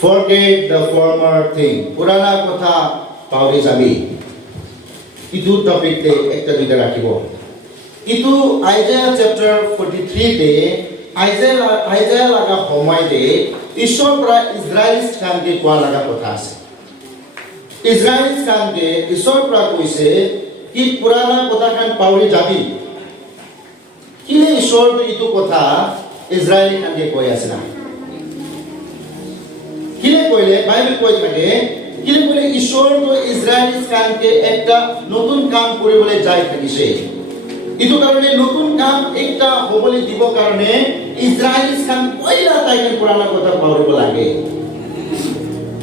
forget the former thing. পুৰানা কথা পাহৰি যাবি। ইটো টপিকতে একটা দুইটা ৰাখিব। ইটো আইজায়া চ্যাপ্টাৰ 43 তে আইজায়া লাগা সময়তে ঈশ্বৰ পৰা ইজৰাইলিছ কামকে কোৱা লাগা কথা আছে। ইজৰাইলিছ কামকে ঈশ্বৰ পৰা কৈছে কি পুৰানা কথাখান পাহৰি যাবি। কিলে ঈশ্বৰটো ইটো কথা ইজৰাইলি কামকে কৈ আছে না। কিলে কইলে বাইবেল কৈ থাকে কিলে কইলে ঈশ্বৰটো ইজৰাইলিছ কামকে একটা নতুন কাম কৰিবলৈ যাই থাকিছে। ইটো কাৰণে নতুন কাম একটা হ'বলৈ দিব কাৰণে ইজৰাইলিছ কাম কইলা তাইকে পুৰানা কথা পাহৰিব লাগে।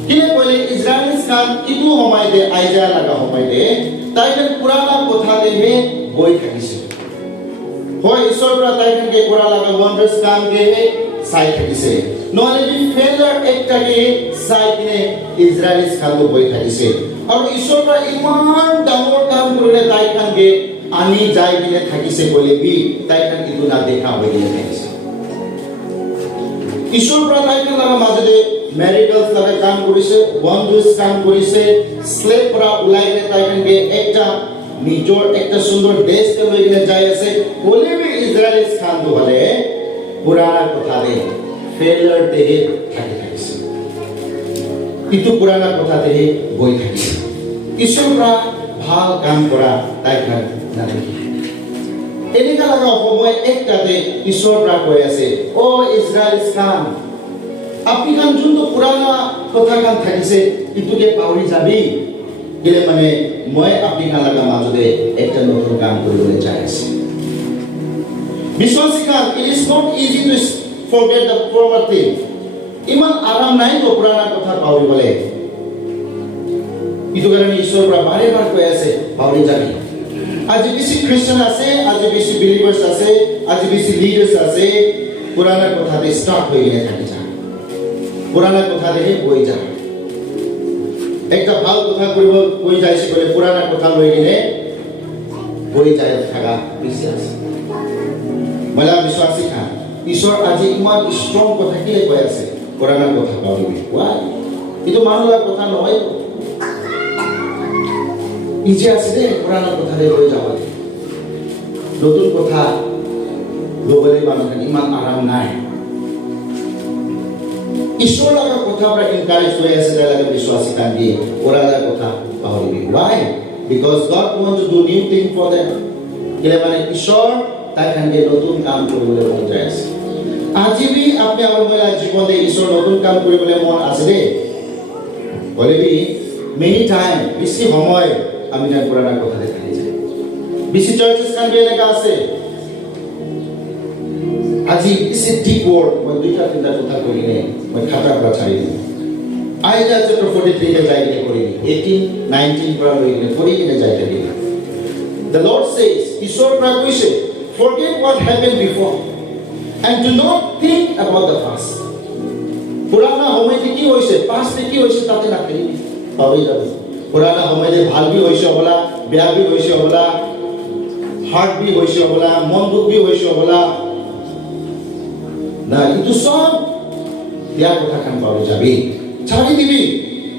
কিলে কইলে ইজৰাইলিছ কাম ইটো সময়তে আইজায়া লাগা সময়তে তাইকে পুৰানা কথা দেহে গৈ থাকিছে। হয় ঈশ্বৰ পৰা তাইকে কৰা লাগা ওয়ান্ডাৰছ কামকে চাই থাকিছে। নহলে বি ফেইলাৰ একটাকে চাই কিনে ইজৰাইলিছ কামটো গৈ থাকিছে। আৰু ঈশ্বৰ পৰা ইমান ডাঙৰ কাম কৰিলে তাইকে আনি যাই কিনে থাকিছে কলে বি তাইকে ইটো না দেখা হৈ কিনে থাকিছে। ঈশ্বৰ পৰা তাইকে লাগা মাজতে মেৰিকলছ লাগা কাম কৰিছে, ওয়ান্ডাৰছ কাম কৰিছে, স্লেভ পৰা ওলাই কিনে তাইকে একটা নিজৰ একটা সুন্দৰ দেশতে লৈ কিনে যাই আছে। কলে বি ইজৰাইলিছ কামটো হলে পুৰানা কথা দে ফেইলাৰ দেহে থাকি থাকিছে। ইটো পুৰানা কথা দেহে গৈ থাকিছে। ঈশ্বৰৰ পৰা ভাল কাম কৰা তাইক নাদেখি। এনেকা লাগা সময় একটাতে ঈশ্বৰৰ পৰা কৈ আছে অ ইজৰাইলিছ কাম আপনি কাম যোনটো পুৰানা কথা কাম থাকিছে ইটোকে পাহৰি যাবি। কেলে মানে মই আপনি কাম লাগা মাজতে একটা নতুন কাম কৰিবলৈ চাই আছে। বিশ্বাসী কাম it is not easy to forget the former thing. ইমান আৰাম নাই তো পুৰানা কথা পাহৰিবলৈ। ইটো কাৰণে ঈশ্বৰ পৰা বাৰে বাৰ কৈ আছে পাহৰি যাবি। আজি বেছি খ্ৰীষ্টান আছে, আজি বেছি বিলিভাৰ্ছ আছে, আজি বেছি লিডাৰ্ছ আছে পুৰানা কথাতে ষ্টাৰ্ট হৈ কিনে থাকি যা। পুৰানা কথাতেহে গৈ যা। একটা ভাল কথা কৰিব কৈ যাইছে কলে পুৰানা কথা লৈ কিনে গৈ যায় থাকা বিশ্বাস। মলা বিশ্বাসী খা ঈশ্বৰ আজি ইমান ষ্ট্ৰং কথা কিলে কৈ আছে পুৰানা কথা পাহৰিবি। এইটো মানুহৰ কথা নহয়। ইজি আছে দে পুৰানা কথাৰে লৈ যাবলৈ। নতুন কথা ল'বলৈ মানুহখিনি ইমান আৰাম নাই। ঈশ্বৰ লগা কথা পৰা এনকাৰেজ হৈ আছে তাই লাগে বিশ্বাসী কাম দিয়ে পুৰানা কথা পাহৰিবি। Why? Because God wants to do new thing for them. কেলে মানে ঈশ্বৰ তাই কামকে নতুন কাম কৰিবলৈ মন যায় আছে। আজি বি আপনি আমাৰ মহিলা জীৱনে ঈশ্বৰ নতুন কাম কৰিবলৈ মন আছে দে বলে বি মেনি টাইম বেছি সময় আমি তাই পুৰানা কথা দেখাই যায়। বেছি চাৰ্চেছ কাম এনেকা আছে আজি বেছি ডিপ ৱৰ্ড মই দুইটা তিনিটা কথা কৈ কিনে মই খাতাৰ পৰা চাই দিম। আইজায়া চ্যাপ্টাৰ 43 কে যাই কিনে কৰিবি 18, 19 পৰা লৈ কিনে পঢ়ি কিনে যাই থাকিবি। The Lord says, ঈশ্বৰ পৰা কৈছে forget what happened before and do not think about the past. পুৰানা সময়তে কি হৈছে পাষ্টে কি হৈছে তাতে নাথাকিবি পাহৰি যাবি। পুৰানা সময়তে ভাল বি হৈছে হ'বলা, বেয়া বি হৈছে হ'বলা, হাৰ্ট বি হৈছে হ'বলা, মন দুখ বি হৈছে হ'বলা না ইটো সব বেয়া কথা কাম পাহৰি যাবি। ছাড়ি দিবি।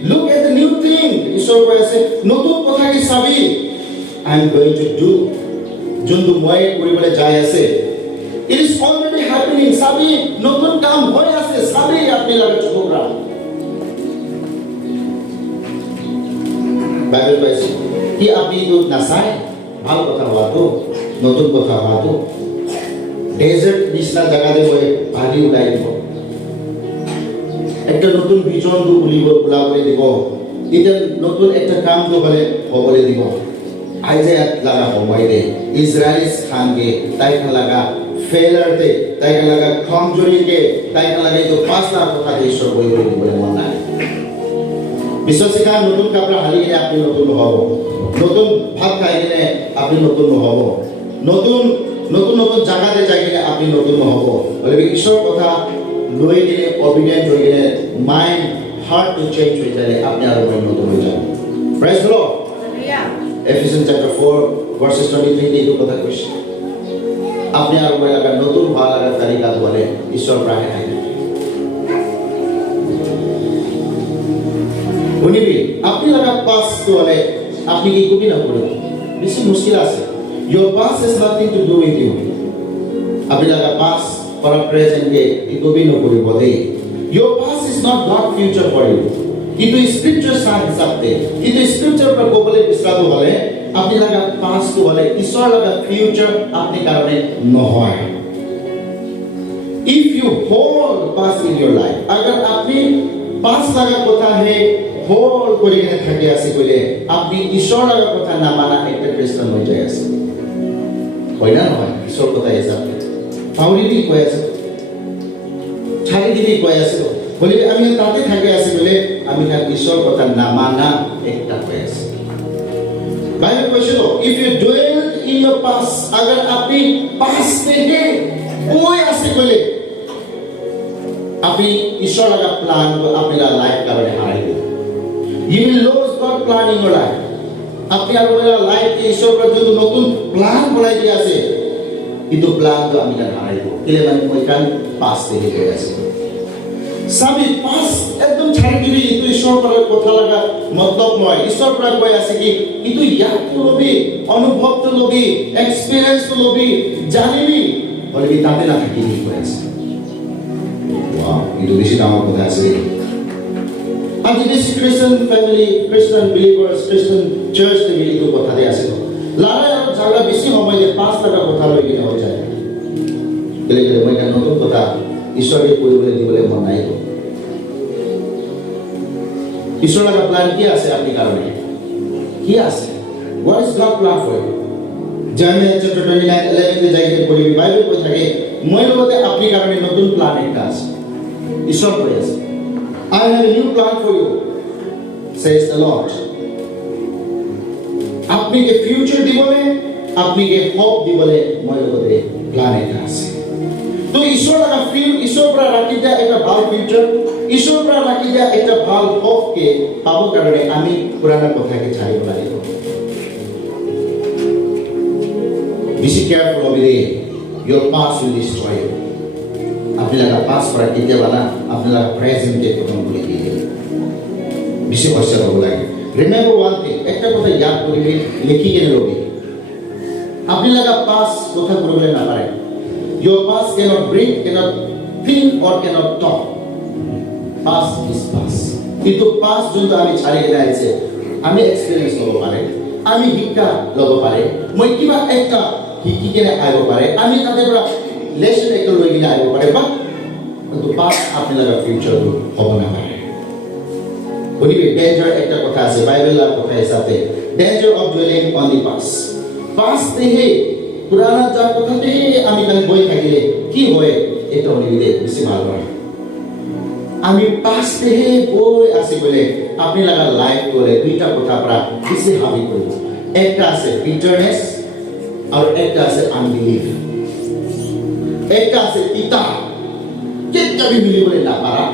Look at the new thing. ঈশ্বৰ কৈ আছে নতুন কথা কি চাবি। I am going to do যোনটো মই কৰিবলৈ যাই আছে it is already happening. চাবি নতুন কাম হৈ আছে চাবি আপনি লাগে ছোকরা। বাইবেল কৈছে কি আপনি তো নাচায় ভাল কথা হোৱাটো নতুন কথা হোৱাটো। ডেজার্ট নিচিনা জায়গাতে মই ভাগি ওলাই দিব। একটা নতুন ভিজন ওলাবলৈ দিব। এতিয়া নতুন একটা কাম হ'বলৈ দিব। আইজায়া লাগা সময়তে ইজৰাইলিছ খানকে তাইকে লাগা ফেইলাৰতে তাইকে লাগা কমজোৰিকে তাইকে লাগা এইটো পাঁচটা কথা ঈশ্বৰ কৰিবলৈ দিবলৈ মন নাই। বিশ্বাসী খান নতুন কাপোৰ হালি কিনে আপুনি নতুন নহ'ব। নতুন ভাত খাই কিনে আপুনি নতুন নহ'ব। নতুন নতুন নতুন জায়গাতে যাই কিনে আপনি নতুন নহ'ব। বলে ঈশ্বৰ কথা লৈ কিনে অবিডিয়েন্ট হৈ কিনে মাইন্ড হাৰ্ট টু চেঞ্জ হৈ যায় আপনি আৰু মই নতুন হৈ যাব। Prize the lord. Ephesians chapter 4 verses 23 এইটো কথা কৈছে। আপনি আৰু মই আগাৰ নতুন ভাল আগাৰ তাৰিকাত বলে ঈশ্বৰ প্ৰাহে থাকে। শুনিবি আপনি লাগা পাস তো হলে আপনি কি কবি না করুন বেশি মুশকিল আছে your past has nothing to do with you আপনি লাগা পাস or present কে কি কবি না করিব দেই your past is not God future for you কিন্তু স্ক্রিপচার হিসাবে কিন্তু স্ক্রিপচার পর কোবলে বিস্তারিত বলে আপনি লাগা পাস তো বলে ঈশ্বর লাগা ফিউচার আপনি কারণে নহয় if you hold past in your life अगर আপনি পাস লাগা কথা হে হোল করে গেলে থাকে আছে কইলে আপনি ঈশ্বর লাগা কথা না মানা একটা খ্রিস্টান হয়ে যায় আছে হয় না হয় ঈশ্বর কথা এসে আপনি পাউলি দি কয় আছে ছাড়ি দিবি কয় আছে বলি আমি তাতে থাকে আছে বলে আমি না ঈশ্বর কথা না মানা একটা কয় আছে বাইবেল কইছে তো if you dwell in your past अगर আপনি past থেকে ওই আছে কইলে আপনি ঈশ্বর লাগা প্ল্যান আপনার লাইফ কারণে হারাইবে you will lose God plan in your life আপনি আপনার লাইফ কে ঈশ্বর পর্যন্ত নতুন প্ল্যান বনাই দিয়ে আছে কিন্তু প্ল্যান তো আমি না হারাইব কিলে মানে মই কান পাস থেকে গিয়ে আছে সবই পাস একদম ছাড়ি দিবি তো ঈশ্বর পরের কথা লাগা মতলব নয় ঈশ্বর পরে কই আছে কি কিন্তু ইয়াত তো লবি অনুভব তো লবি এক্সপেরিয়েন্স তো লবি জানিবি বলবি তাতে না থাকি কি কই আছে ওয়াও এটা বেশি আমার কথা আছে आज this Christian family, Christian believers, Christian church के लिए तो बता दे ऐसे तो लारा और झगड़ा बेसी हो मैं ये 5 टका बता लो ये हो जाए लेकिन मैं क्या नोट बता ईश्वर के कोई बोले बोले मन नहीं तो ईश्वर का प्लान क्या है आपके कारण है क्या है what is God plan for you Jeremiah chapter 29:11 में जाके पढ़ी बाइबल को থাকে मैं लोगों ने अपने कारण नতুন प्लान एक আছে ईश्वर को আছে I have a new plan for you, says the Lord. আপনি के future दी बोले, আপনি के hope दी बोले, मैं लोगों दे plan एक आसे. तो ईश्वर लगा feel, ईश्वर पर रखी जाए एक भाव future, ईश्वर पर रखी जाए एक भाव hope के पावो करने आमी पुराना कथा के छाई बोला देखो. Be careful of it. Your past will destroy you. আপনি লাগা পাস করা কিতে वाला আপনি লাগা প্রেজেন্ট কে প্রথম বলে দিয়ে বেশি কষ্ট হবে লাগে রিমেম্বার ওয়ান থিং একটা কথা याद করিবে লিখি কেন লবি আপনি লাগা পাস কথা করবে না পারে your past cannot bring cannot think or cannot talk past is past কিন্তু পাস যখন আমি ছাড়ি গেলে আছে আমি এক্সপেরিয়েন্স লব পারে আমি শিক্ষা লব পারে মই কিবা একটা শিকি কেনে আইব পারে আমি তাতে পুরা লেসন একটা লই গিয়ে আইব পারে বা কিন্তু পাস আপনি লাগা ফিউচার হবে না পারে বলিবে ডেঞ্জার একটা কথা আছে বাইবেলের কথা হিসাবে danger of duelling on the pass থেকে পুরানা যা কথা থেকে আমি কাল বই থাকিলে কি হয় এটা বলিবে বেশি ভালো হয় আমি পাস থেকে বই আসি বলে আপনি লাগা লাইফ করে দুইটা কথা পড়া বেশি হাবি করব একটা আছে বিটারনেস আর একটা আছে আনবিলিভ একটা আছে পিতা কেটা भी मिली बोले ना पारा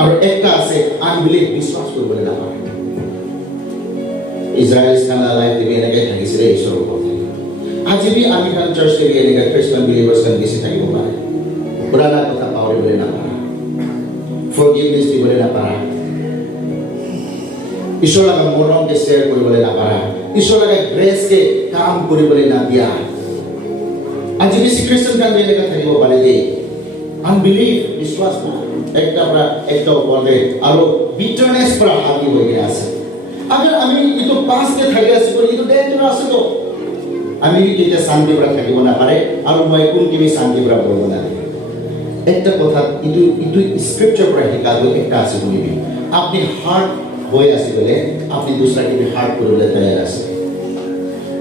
और একটা আছে আনবিলিভ বিশ্বাস করে বলে না পারা ইসরায়েল স্থানা লাইফ দিবে এনে থাকিছে রে ঈশ্বর কথা আজ भी আমি কাল চার্চ কে এনে খ্রিস্টান বিলিভার্স কান বেশি থাকিব পারে পুরানা কথা পাওয়ারে বলে না পারা ফরগিভনেস দি বলে না পারা ঈশ্বর লাগা মরম কে শেয়ার করে বলে না পারা ঈশ্বর লাগা গ্রেস কে কাম করে বলে না দিয়া आज भी খ্রিস্টান কান বেলে কথা থাকিব পারে যে unbelief বিশ্বাস না একটা বলে আর বিটারনেস पर हावी हो गया আছে अगर আমি ইতো পাস কে থাকি আছে বলি ইতো ডেঞ্জার আছে তো আমি কিতে শান্তি পড়া থাকিব না পারে আর মই কোন কিমি শান্তি পড়া বলব না একটা কথা ইতো স্ক্রিপচার পড়া শিকালো একটা আছে বলিবি আপনি হার্ট হয়ে আছে বলে আপনি দুসরা কে হার্ট করলে তৈয়ার আছে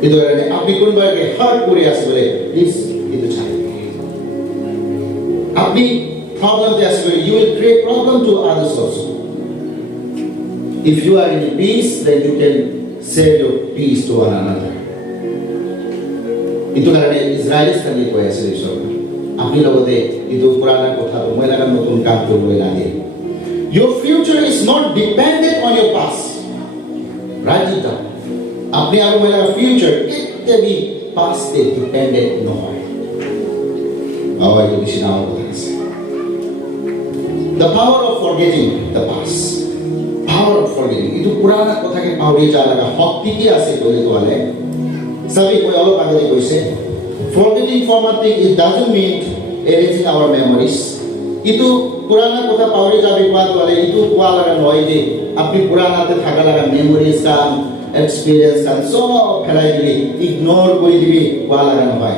ইতো আপনি কোন বাইকে হার্ট করে আছে বলে প্লিজ ইতো ছাড় আপনি problem there you will create problem to others also if you are in peace then you can share your peace to one another itu karena Israelis kan itu ya serius আপনি লগতে itu পুরানা কথা মই লাগা নতুন কাম করব লাগে your future is not dependent on your past right it down আপনি আর মই লাগা future it be past dependent নহয় আওয়া এটা বেশি না কথা আছে The power of forgetting the past. power of forgetting. Itu purana kotha ke pauri jalaga shakti ki ase kole toale. Sabi koi alop agadi koise. Forgetting former thing, it doesn't mean erasing our memories. Itu purana kotha pauri jabe kwa toale itu kwa laga noi je apni purana te thaka laga memories ka experience ka so phelai dibi ignore kori dibi kwa laga noi.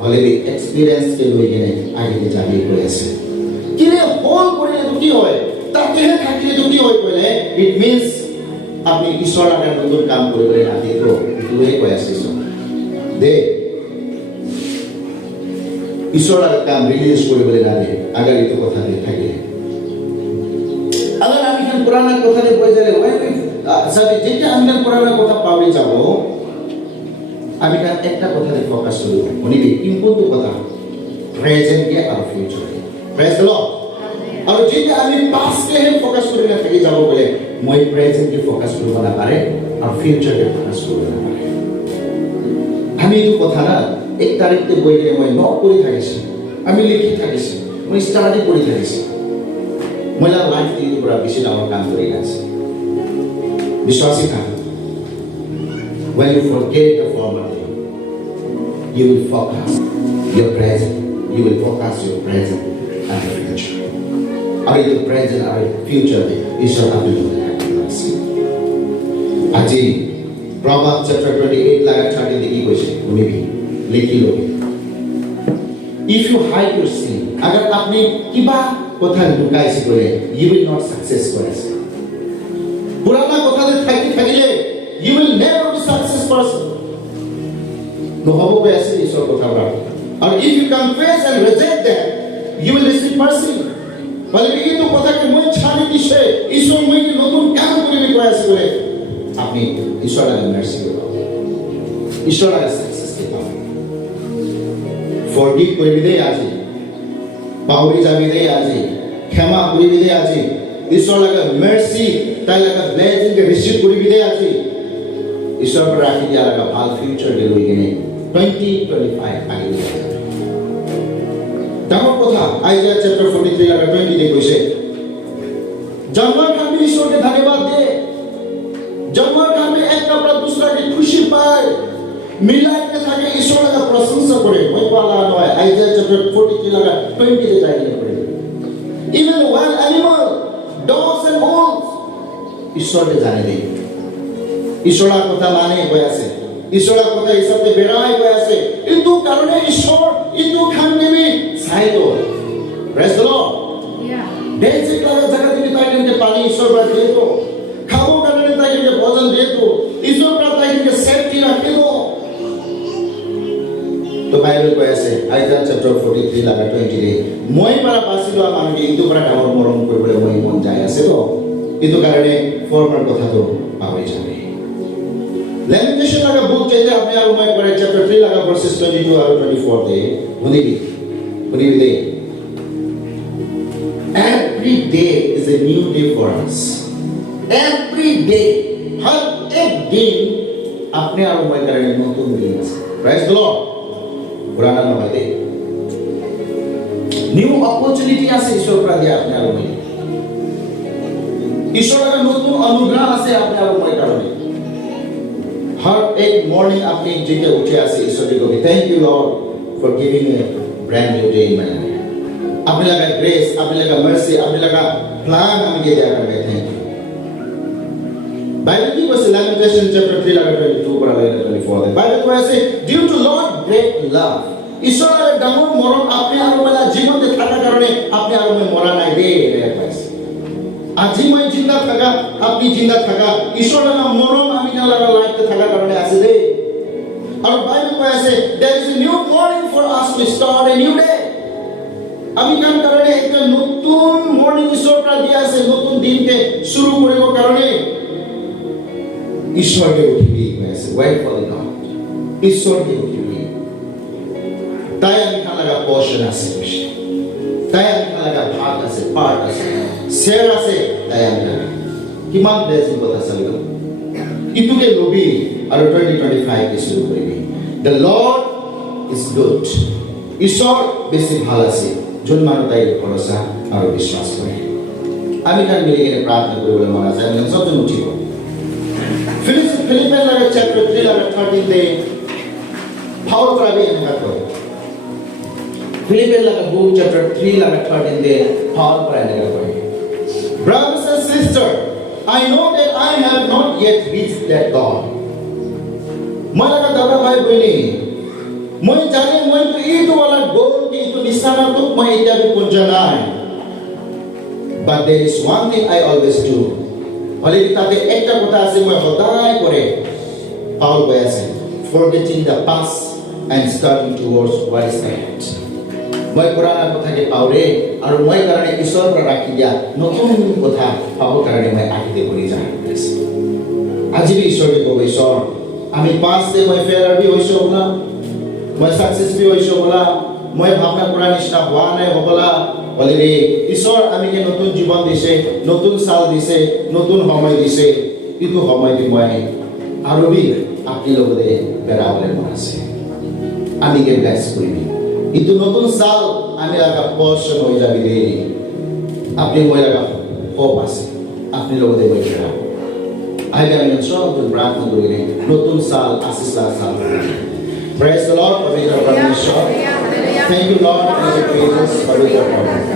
Hole bi experience ke loi gene age jabe koi ase. Kile whole kori to ki hoy? Takehe thakile to ki hoy kole? It means apni ishwar agar notun kaam koribole na dito. Itu koi ase so. De ईश्वर काम release কৰিবলৈ লাগে আগাৰ এইটো কথা থাকে আগাৰ আমি কেন পুরানা কথা কৈ যালে সাথে যেটা আমি পুরানা কথা পাবি যাব আমি কেন একটা কথাতে ফোকাস করব উনিবি ইম্পর্টেন্ট কথা প্রেজেন্ট কে আর ফিউচার প্রেজ দ্য লর্ড আর যেটা আমি পাস্ট কে ফোকাস করে না থাকি যাব বলে মই প্রেজেন্ট কে ফোকাস করব না পারে আর ফিউচার কে ফোকাস করব না পারে আমি এই কথা না এক তারিখতে বই গিয়ে মই নক করে থাকিছি আমি লিখি থাকিছি মই স্টাডি করে থাকিছি মইলা লাইফ দিয়ে পুরা বেশি ডাঙর কাম করে গেছে বিশ্বাসী কাম when you forget the former thing you will focus your present you will focus your present and your future are you present are you future ঈশ্বর আপনাকে রাখছে আজি Proverbs chapter 28 লাগা 30 দেখি কইছে উনিবি লিখি লো if you hide your sin agar apni kiba kotha lukaisi kore you will not success kore purana kotha te thakile you will never be success person no hobo ko ase ishwar kotha bra and if you confess and reject them you will receive mercy bale ei to kotha ke moi chhani dishe ishwar moi ke notun kaam koribe ko ase kore apni ishwar la mercy ko ishwar la success ke pabe forgive করিবি দে আজি পাউরি যাবি দে আজি ক্ষমা করিবি দে আজি ঈশ্বর লাগা mercy তাই লাগা blessing কে receive করিবি দে আজি ঈশ্বর পর রাখি দিয়া লাগা ভাল ফিউচার কে লই গনে 2025 আগে তারপর কথা আইজায়া চ্যাপ্টার 43 লাগা 20 দে কইছে জন্মার কামে ঈশ্বরকে ধন্যবাদ দে জন্মার কামে একটা পর दूसरा কে খুশি পায় মিলাইতে থাকে ঈশ্বর লাগা প্রশংসা করে ওই পালা নয় আইজায়া চ্যাপ্টার 43 লাগা 20 তে যাই করে even one animal dogs and wolves ঈশ্বরকে জানে দেই ঈশ্বরের কথা মানে কই আছে ঈশ্বরের কথা হিসাবে বেড়াই কই আছে কিন্তু কারণে ঈশ্বর ইতু খান নেবে সাইতো প্রেজ দ্য লর্ড বেসিক লাগা জায়গা দিতে তাই কিন্তু পানি ঈশ্বর বা দিয়ে তো খাবো কারণে তাই কিন্তু ভোজন দিয়ে তো ঈশ্বর তাই কিন্তু সেফটি রাখে তো तो बाइबल को ऐसे आइजाया चैप्टर 43 लगा 20 रे মই para পাছিলো আমি ইটো para ডাঙৰ মৰম কৰিবলৈ মই মন যায় আছে তো ইটো কাৰণে ফৰ্মাৰ কথা তো পাবই যাবে লেমিনেশন লাগা বুক চাইলে আপনি আর মই পড়ে চ্যাপ্টার 3 লাগা ভার্সেস 22 আর 24 দে শুনিবি দে every day is a new day for us every day हर एक दिन अपने আর মই কারণে নতুন দিন আছে প্রেজ দ্য লর্ড पुराना नंबर दे न्यू अपॉर्चुनिटी আছে ঈশ্বর প্রা দিয়া আপনি আর মই ঈশ্বরের নতুন অনুগ্রহ আছে আপনি আর মই কারণে हर एक मॉर्निंग আপনি জেগে উঠে আছে ঈশ্বরকে কই thank you lord for giving me a brand new day in my life আপনি লাগা গ্রেস আপনি লাগা মার্সি আপনি লাগা প্ল্যান আমাকে দেয়া করবে থ্যাংক ইউ Bible की was Lamentation chapter 3 লাগা 22 পড়া লাগে 24 Bible को ऐसे due to Lord great love ঈশ্বরের ডাঙর মরণ আপনি আর মেলা জীবনে থাকা কারণে আপনি আর মরা নাই রে পাইছে আজি মই জিন্দা থাকা আপনি জিন্দা থাকা ঈশ্বরের নাম মরণ আমি না লাগা লাইফে থাকা কারণে আছে রে আর বাইবেল को ऐसे there is a new morning for us to start a new day আমি কাম কারণে একটা নতুন মর্নিং ঈশ্বর প্রা দিয়া আছে নতুন দিনকে শুরু করিব কারণে ঈশ্বরকে উঠিবি আছে ওয়েট ফর দ্য গড ঈশ্বরকে উঠিবি তাই আমি লাগা পোর্শন আছে তাই আমি লাগা ভাগ আছে পার্ট আছে শেয়ার আছে তাই আমি কিমান ব্লেসিং কথা চালিব ইতুকে লবি আৰু 2025 কে শুৰু কৰিবি দ্য লৰ্ড ইজ গুড ঈশ্বৰ বেশি ভাল আছে যোন মানুহ তাই ভৰসা আৰু বিশ্বাস কৰে আমি কান মিলি কিনে প্ৰাৰ্থনা কৰিবলৈ মন আছে আমি সবজন উঠিব ফিলিপিয়ান লাগে চ্যাপ্টার 3 লাগে 13 দে পাউল প্রাবে এনেকা কয় ফিলিপিয়ান লাগে বুক চ্যাপ্টার 3 লাগে 13 দে পাউল প্রাবে এনেকা কয় brothers and sisters I know that I have not yet reached that goal মই লাগা দাদা ভাই বইনি মই জানি মই তো এইটো वाला গোল কি তো নিশানা তো মই এটা পৌঁছা নাই but there is one thing I always do হলে তাতে একটা কথা আছে মই সদায় করে পাউল কৈ আছে forgetting the past and starting towards what is ahead মই পুরানা কথাকে পাউরে আর মই কারণে ঈশ্বর পৰা ৰাখি দিয়া নতুন কথা পাবৰ কাৰণে মই আগতে কৰি যাই আছে আজি বি ঈশ্বৰকে কব ঈশ্বৰ আমি পাঁচতে মই ফেয়াৰ বি হৈছো বলা মই সাকসেস বি হৈছো বলা মই ভাবনা কৰা নিচিনা হোৱা নাই হবলা বলিৰে ঈশ্বৰ আমিকে নতুন জীবন দিছে নতুন সাল দিছে নতুন সময় দিছে ইটো সময় দি মই আৰু বি আপনি লগতে বেৰাবলে মন আছে আমি কে ব্লেস কৰিবি ইটো নতুন সাল আমি লাগা পোষণ হৈ যাবি ৰে আপনি মই লাগা হোপ আছে আপনি লগতে মই বেৰা আগে আমি সব প্রার্থনা করি নতুন সাল আশীষ সাল Praise the Lord, পবিত্র পরমেশ্বর Thank you Lord for your praises, পবিত্র